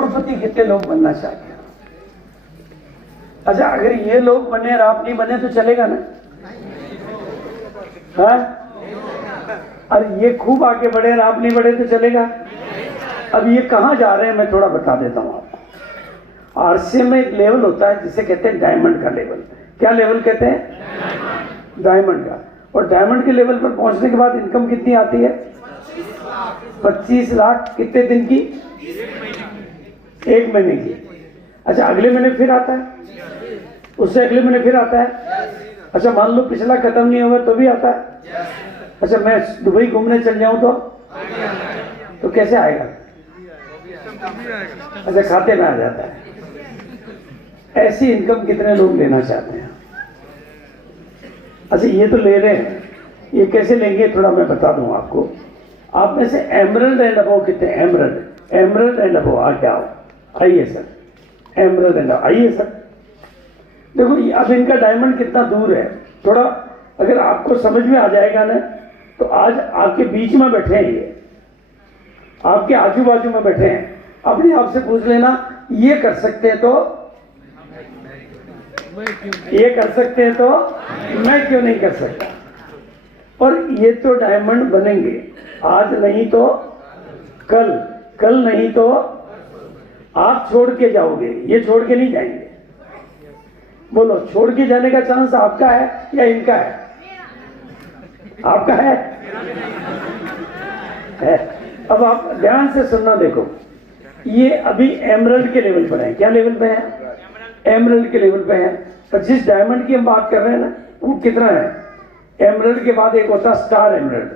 करोड़पति कितने लोग बनना चाहते हैं? अच्छा, अगर ये लोग बने और आप नहीं बने तो चलेगा ना? हाँ? और ये खूब आगे बढ़े और आप नहीं बढ़े तो चलेगा? अब ये कहाँ जा रहे हैं मैं थोड़ा बता देता हूँ आपको। आरसीएम में एक लेवल होता है जिसे कहते हैं डायमंड का लेवल। क्या लेवल कहते हैं? डायमंड का। और डायमंड के लेवल पर पहुंचने के बाद इनकम कितनी आती है? 25 लाख। कितने दिन की? 1 महीने की। अच्छा, अगले महीने फिर आता है, उससे अगले महीने फिर आता है। अच्छा, मान लो पिछला खत्म नहीं हुआ तो भी आता है। अच्छा, मैं दुबई घूमने चल जाऊं तो कैसे आएगा? अच्छा, खाते में आ जाता है। ऐसी इनकम कितने लोग लेना चाहते हैं? अच्छा, ये तो ले रहे हैं, ये कैसे लेंगे थोड़ा मैं बता दूं आपको। आप में से एमरल्ड एंड अबव कितने? एमरल्ड एंड अबव आगे आओ, आइए सर। एमरल्ड एंड अबव आइए सर। देखो अब इनका डायमंड कितना दूर है, थोड़ा अगर आपको समझ में आ जाएगा ना तो आज आपके बीच में बैठे हैं, ये आपके आजू बाजू में बैठे हैं। अपने आप से पूछ लेना, ये कर सकते हैं तो ये कर सकते हैं तो मैं क्यों नहीं कर सकता? और ये तो डायमंड बनेंगे, आज नहीं तो कल, कल नहीं तो आप छोड़ के जाओगे, ये छोड़ के नहीं जाएंगे। बोलो, छोड़ के जाने का चांस आपका है या इनका है? आपका है? अब आप ध्यान से सुनना, देखो ये अभी एमरल्ड के लेवल पर है। क्या लेवल पे है? एमरल्ड के लेवल पे है। पर जिस डायमंड की हम बात कर रहे हैं ना, वो कितना है? एमरल्ड के बाद एक होता है स्टार एमरल्ड,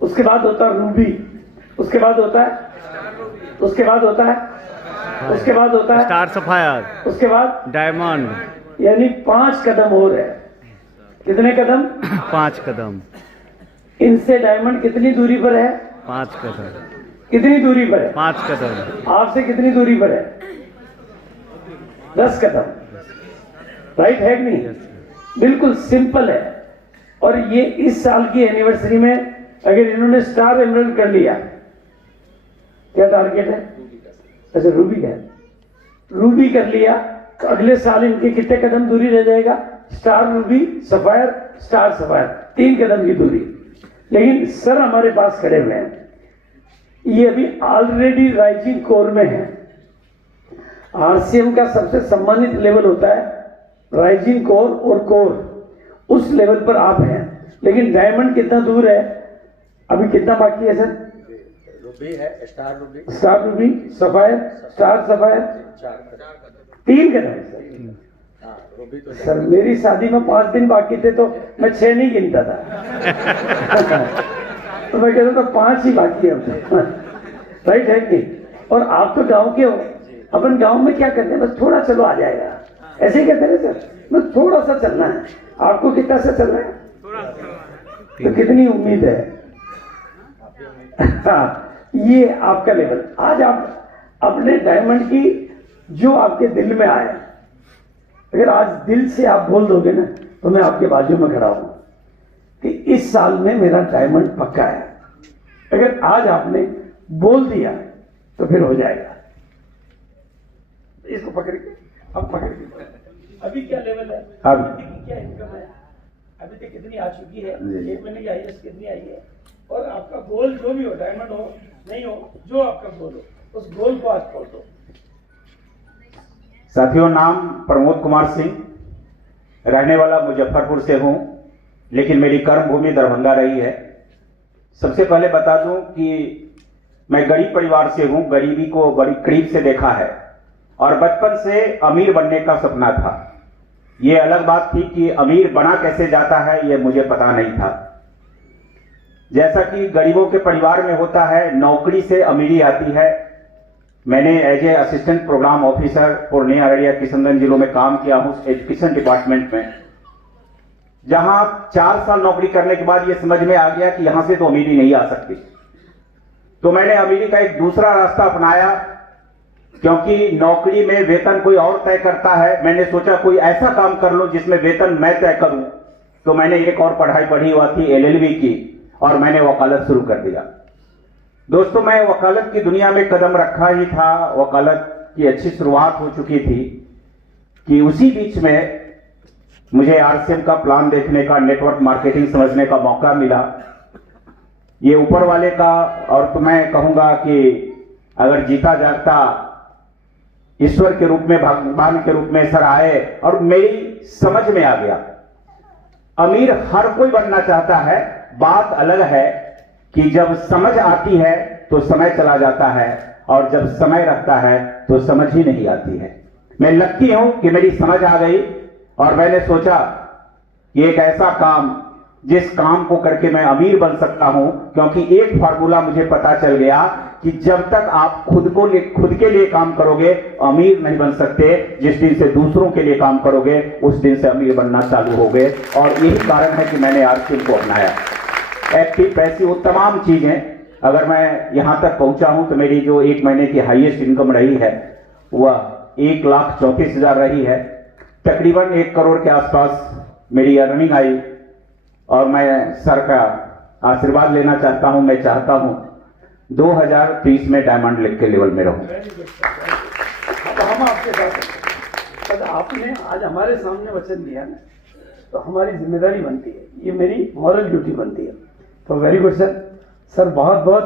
उसके बाद होता है रूबी, उसके बाद होता है, उसके बाद होता है, उसके बाद होता है स्टार सफायर, उसके बाद डायमंड। यानी 5 कदम और है। कितने कदम? 5 कदम। इनसे डायमंड कितनी दूरी पर है? 5 कदम। कितनी दूरी पर है? 5 कदम। आपसे कितनी दूरी पर है? 10 कदम। राइट है कि नहीं? बिल्कुल सिंपल है। और ये इस साल की एनिवर्सरी में अगर इन्होंने स्टार एमरल्ड कर लिया, क्या टारगेट है? अच्छा, रूबी का, रूबी कर लिया तो अगले साल इनके कितने कदम दूरी रह जाएगा? Star Ruby, sapphire, star sapphire, 3 कदम की दूरी। लेकिन सर हमारे पास खड़े हुए हैं, ये अभी ऑलरेडी राइजिंग कोर में है। आरसीएम का सबसे सम्मानित लेवल होता है राइजिंग कोर और कोर, उस लेवल पर आप हैं। लेकिन डायमंड कितना दूर है? अभी कितना बाकी है सर? रूबी है, star Ruby, star Ruby, sapphire, star sapphire, 3 कदम है सर। रूबी तो सर मेरी शादी में 5 दिन बाकी थे तो मैं 6 नहीं गिनता था। तो मैं कहता था 5 ही बाकी है। राइट है कि? और आप तो गांव के हो, अपन गांव में क्या करते हैं, बस थोड़ा चलो आ जाएगा, ऐसे ही कहते हैं सर, बस थोड़ा सा चलना है। आपको कितना सा चलना है? तो कितनी उम्मीद है? हाँ, ये आपका लेवल। आज आप अपने डायमंड की जो आपके दिल में आए, अगर आज दिल से आप बोल दोगे ना तो मैं आपके बाजू में खड़ा हूं कि इस साल में मेरा डायमंड पक्का है। अगर आज आपने बोल दिया तो फिर हो जाएगा। इसको पकड़ के, अब पकड़ के, अभी क्या लेवल है? अभी क्या इनकम है? अभी तक कितनी आ चुकी है? 1 महीने की हाईएस्ट कितनी आई है? और आपका गोल जो भी हो, डायमंड हो नहीं हो, जो आपका गोल हो, उस गोल को आज खोल दो। साथियों, नाम प्रमोद कुमार सिंह, रहने वाला मुजफ्फरपुर से हूं, लेकिन मेरी कर्म भूमि दरभंगा रही है। सबसे पहले बता दूं कि मैं गरीब परिवार से हूं, गरीबी को बड़ी करीब से देखा है और बचपन से अमीर बनने का सपना था। ये अलग बात थी कि अमीर बना कैसे जाता है ये मुझे पता नहीं था। जैसा कि गरीबों के परिवार में होता है, नौकरी से अमीरी आती है। मैंने as a assistant programme officer Purnia, Araria, Kishanganj जिलों में काम किया हूं एजुकेशन डिपार्टमेंट में, जहां 4 साल नौकरी करने के बाद यह समझ में आ गया कि यहां से तो अमीरी नहीं आ सकती। तो मैंने अमीरी का एक दूसरा रास्ता अपनाया, क्योंकि नौकरी में वेतन कोई और तय करता है। मैंने सोचा कोई ऐसा काम कर लो जिसमें वेतन मैं तय करूं। तो मैंने एक और पढ़ाई पढ़ी हुआ थी LLB की, और मैंने वकालत शुरू कर दिया। दोस्तों, मैं वकालत की दुनिया में कदम रखा ही था, वकालत की अच्छी शुरुआत हो चुकी थी कि उसी बीच में मुझे आरसीएम का प्लान देखने का, नेटवर्क मार्केटिंग समझने का मौका मिला। ये ऊपर वाले का, और तो मैं कहूंगा कि अगर जीता जागता ईश्वर के रूप में, भगवान के रूप में सर आए और मेरी समझ में आ गया। अमीर हर कोई बनना चाहता है, बात अलग है कि जब समझ आती है तो समय चला जाता है, और जब समय रहता है तो समझ ही नहीं आती है। मैं लकी हूं कि मेरी समझ आ गई और मैंने सोचा ये एक ऐसा काम, जिस काम को करके मैं अमीर बन सकता हूं, क्योंकि एक फार्मूला मुझे पता चल गया कि जब तक आप खुद के लिए काम करोगे अमीर नहीं बन सकते। जिस दिन से दूसरों के लिए काम करोगे उस दिन से अमीर बनना चालू हो गए, और यही कारण है कि मैंने आरसीएम को अपनाया। एक्टिव, पैसिव, वो तमाम चीजें, अगर मैं यहां तक पहुंचा हूं तो मेरी जो एक महीने की हाईएस्ट इनकम रही है वह 1,34,000 रही है। तकरीबन 1 करोड़ के आसपास मेरी अर्निंग आई, और मैं सर का आशीर्वाद लेना चाहता हूं। मैं चाहता हूं 2030 में डायमंड लीग के लेवल में रहूं। अब हम आपके साथ, अगर आपने आज हमारे सामने वचन दिया ना, तो हमारी जिम्मेदारी बनती है, ये मेरी मॉरल ड्यूटी बनती है। तो वेरी गुड सर। सर बहुत बहुत